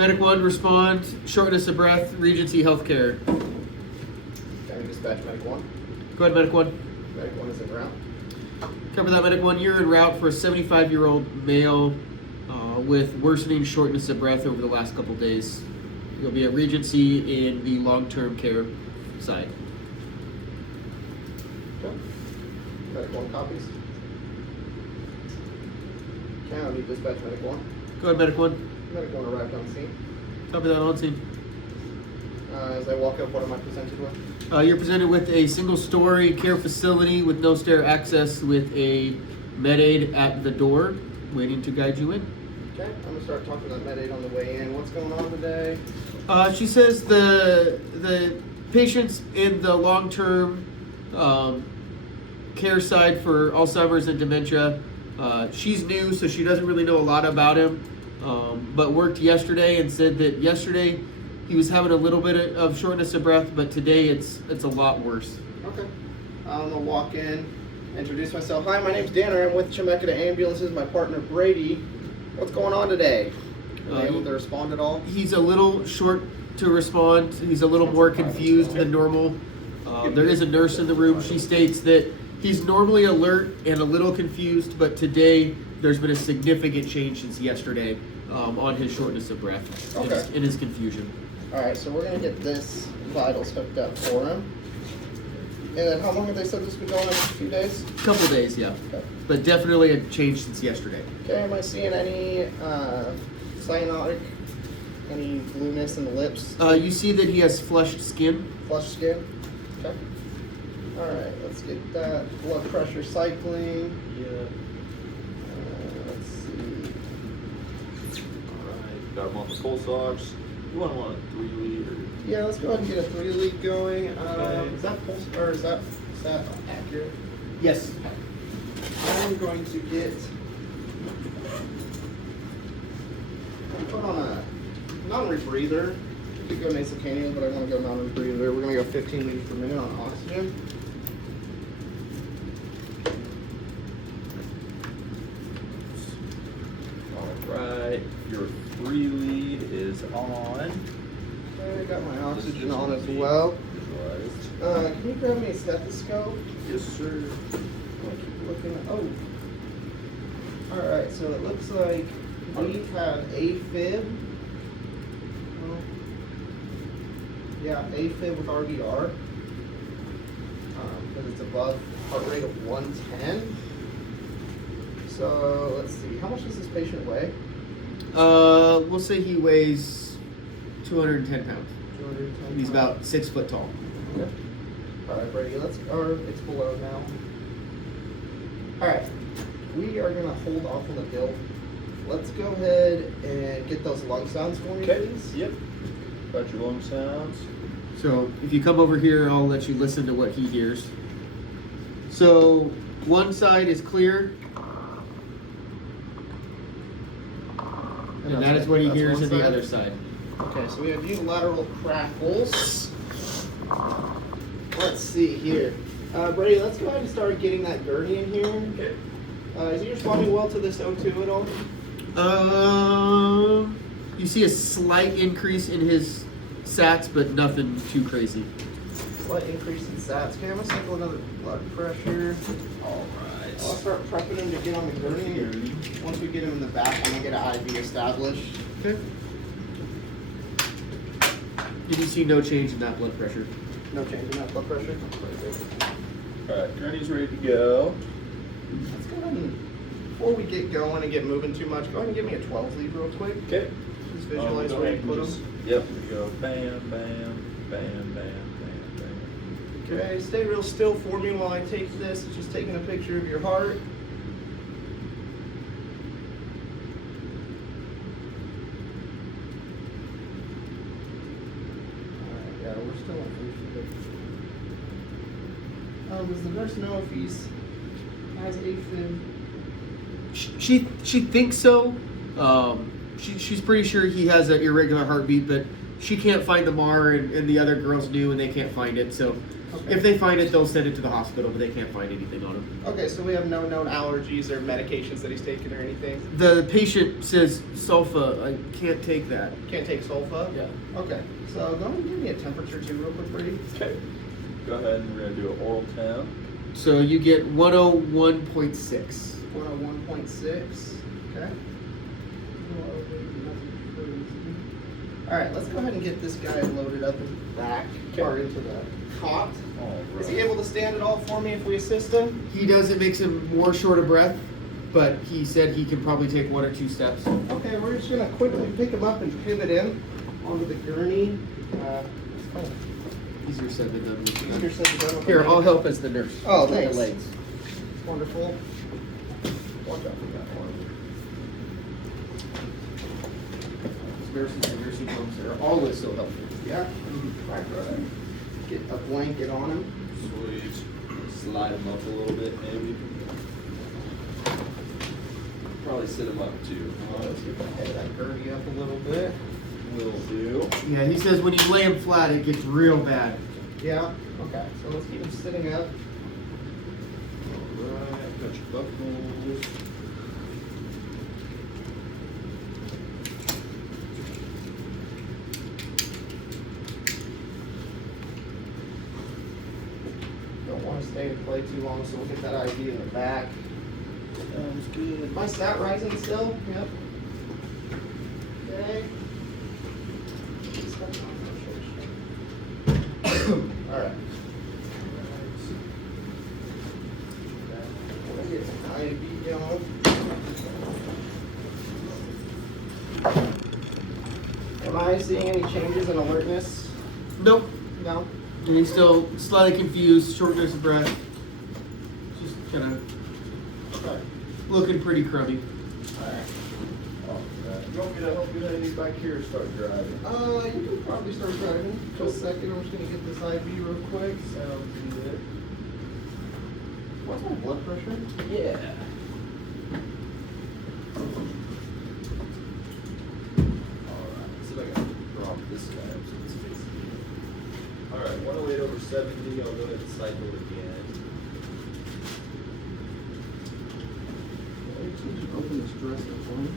Medic 1, respond. Shortness of breath, Regency Healthcare. Can I dispatch Medic 1? Go ahead, Medic 1. Medic 1 is en route. Cover that, Medic 1. You're en route for a 75-year-old male with worsening shortness of breath over the last couple days. You'll be at Regency in the long-term care side. Okay. Medic 1 copies. Can I dispatch Medic 1? Go ahead, Medic 1. Medic 1 arrived on scene. Copy that, on scene. As I walk up, what am I presented with? You're presented with a single-story care facility with no stair access with a med aid at the door waiting to guide you in. Okay, I'm going to start talking to that med aid on the way in. What's going on today? She says the patients in the long-term care side for Alzheimer's and dementia, she's new, so she doesn't really know a lot about him, but worked yesterday and said that yesterday he was having a little bit of shortness of breath, but today it's a lot worse. Okay. I'm going to walk in, introduce myself. Hi, my name's Danner. I'm with Chemeketa Ambulances. My partner, Brady. What's going on today? Are they able to respond at all? He's a little short to respond. He's a little more confused than normal. There is a nurse in the room. She states that he's normally alert and a little confused, but today there's been a significant change since yesterday on his shortness of breath and his confusion. All right, so we're going to get this vitals hooked up for him. And then how long have they said this has been going on? A few days? A couple days, yeah. Okay. But definitely a change since yesterday. Okay, am I seeing any cyanotic, any blueness in the lips? You see that he has flushed skin. Flushed skin? Okay. All right, let's get that blood pressure cycling. Yeah. Let's see. Alright, got him on the pulse ox. You want him on a 3 lead or? Yeah, let's go ahead and get a 3 lead going. Okay. Is that pulse, or is that accurate? Yes. I'm going to put on a non-rebreather. We could go nasocanial, but I want to go non-rebreather. We're going to go 15 liters per minute on oxygen. Alright, your 3 lead is on. Okay, I got my oxygen on as well. Visualized. Can you grab me a stethoscope? Yes, sir. I'll keep looking at, oh. Alright, so it looks like we have AFib. Well, yeah, AFib with RDR. Because it's above heart rate of 110. So let's see, how much does this patient weigh? We'll say he weighs 210 pounds. 210 He's about 6 foot tall. Okay. Alright, Brady, it's below now. Alright, we are going to hold off on the bill. Let's go ahead and get those lung sounds for me, please. Yep. Got your lung sounds. So if you come over here, I'll let you listen to what he hears. So one side is clear, and that is what he hears on the other side. Okay, so we have unilateral crackles. Let's see here. Brady, let's go ahead and start getting that gurney in here. Okay. Is he responding well to this O2 at all? You see a slight increase in his sats, but nothing too crazy. Slight increase in sats. Okay, I'm going to cycle another blood pressure. Alright. I'll start prepping him to get on the gurney. Once we get him in the back, I'm going to get an IV established. Okay. Did you see no change in that blood pressure? No change in that blood pressure? Alright, gurney's ready to go. Let's go ahead and, before we get going and get moving too much, go ahead and give me a 12 lead real quick. Okay. Just visualize where you put them. Yep, here we go. Bam, bam, bam, bam, bam, bam. Okay, stay real still for me while I take this. It's just taking a picture of your heart. Alright, yeah, we're still on AFib. Does the nurse know if he's has AFib? She thinks so. She's pretty sure he has an irregular heartbeat, but she can't find the MAR, and the other girls do, and they can't find it. So Okay. If they find it, they'll send it to the hospital, but they can't find anything on him. Okay, so we have no known allergies or medications that he's taken or anything. The patient says, sulfa, I can't take that. Can't take sulfa. Yeah. Okay, so go ahead and give me a temperature too, real quick, Brady. Okay. Go ahead and we're gonna do an oral temp. So you get 101.6. 101.6. Okay. All right, let's go ahead and get this guy loaded up in the back or into the cot. Is he able to stand at all for me if we assist him? He does, it makes him more short of breath, but he said he can probably take 1 or 2 steps. Okay, we're just gonna quickly pick him up and pivot in onto the gurney. Easier said than done. Easier said than done with the Here, leg. I'll help as the nurse. Oh, With thanks. the legs. Wonderful. Watch out for that one. Nurses and nursing homes are always so helpful. Yeah. Right, brother. Get a blanket on him. Sweet. Slide him up a little bit, maybe. Probably sit him up too. Let's get the head of that gurney up a little bit. Will do. Yeah, he says when you lay him flat, it gets real bad. Yeah. Okay. So let's keep him sitting up. Alright, got your buckles. Don't want to stay in play too long, so we'll get that IV in the back. Sounds good. Am I sat rising still? Yep. Okay. Alright. We'll get some IV going. Am I seeing any changes in alertness? Nope. No? And he's still slightly confused, shortness of breath. Just kind of Okay. looking pretty crummy. Alright. You want me to help you head back here or start driving? You can probably start driving. Just a second, I'm just gonna get this IV real quick. Sounds good. What's my blood pressure? Yeah. Alright, see if I can drop this guy up so it's facing. Alright, 108/70, I'll go ahead and cycle again. Open this dresser for me.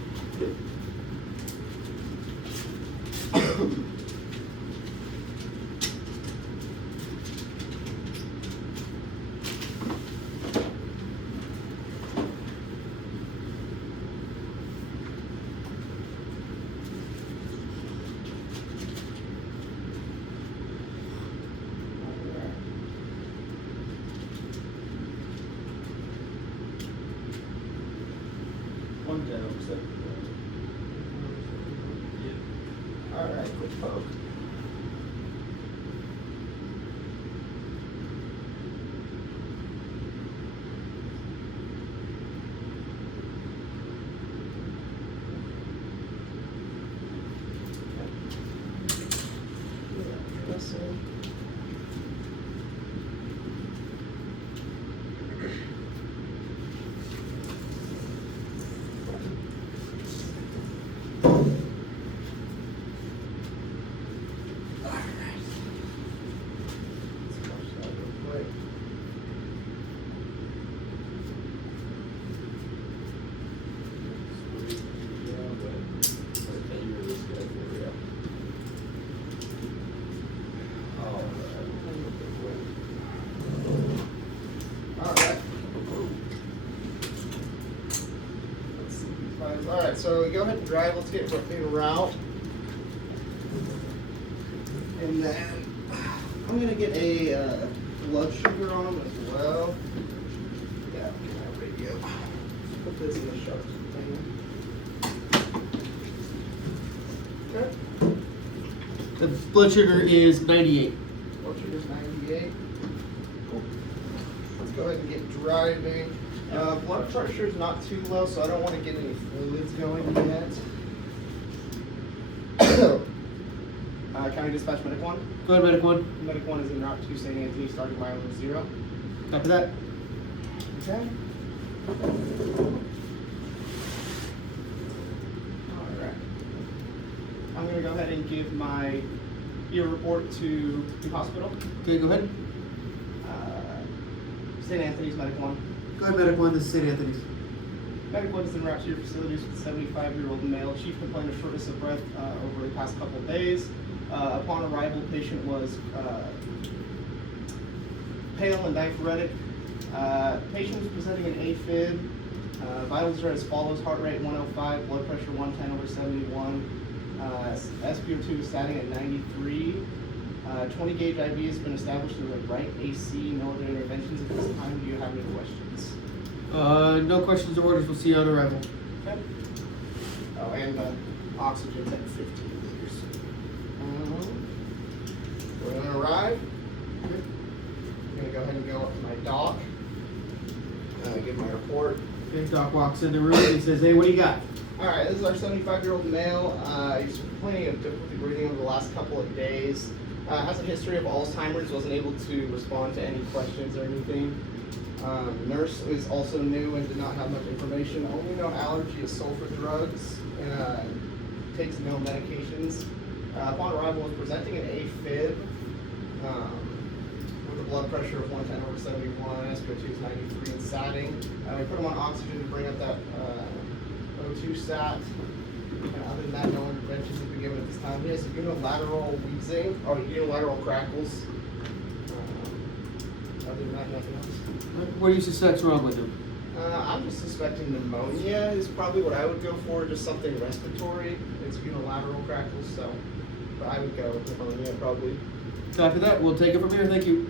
One down, 7. Alright, quick poke. Alright, so go ahead and drive. Let's get en route. And then I'm going to get a blood sugar on them as well. Yeah, get that radio. Put this in the sharp thing. Okay. The blood sugar is 98. Blood sugar is 98. Cool. Let's go ahead and get driving. Blood pressure is not too low, so I don't want to get any fluids going yet. Can I dispatch Medic 1? Go ahead, Medic 1. Medic 1 is en route to St. Anthony, starting mileage 0. Copy that. Okay. Alright. I'm going to go ahead and give my ear report to the hospital. Okay, go ahead. St. Anthony's Medic 1. Go ahead, Medic 1, this is St. Anthony's. Medic 1 is en route to your facilities with a 75-year-old male. Chief complained of shortness of breath over the past couple of days. Upon arrival, patient was pale and diaphoretic. Patient was presenting an AFib. Vitals are as follows: heart rate 105, blood pressure 110/71. SpO2 is starting at 93. 20 gauge IV has been established in the right AC. No other interventions at this time. Do you have any questions? No questions or orders. We'll see you on arrival. Okay. Oh, and oxygen's at 15 liters. We're gonna arrive. I'm gonna go ahead and go up to my doc. Give my report. Okay, Doc walks in the room and he says, hey, what do you got? All right, this is our 75-year-old male. He's complaining of difficulty breathing over the last couple of days. Has a history of Alzheimer's. Wasn't able to respond to any questions or anything. Nurse is also new and did not have much information. Only known allergy is sulfur drugs. Takes no medications. Upon arrival, was presenting an AFib with a blood pressure of 110/71, SpO2 is 93, and satting. We put him on oxygen to bring up that O2 sat. Other than that, no interventions have been given at this time. He has unilateral wheezing or unilateral crackles. Other than that, nothing else. What do you suspect's wrong with him? I'm just suspecting pneumonia is probably what I would go for, just something respiratory. It's unilateral crackles, so but I would go with pneumonia probably. Copy that. We'll take it from here. Thank you.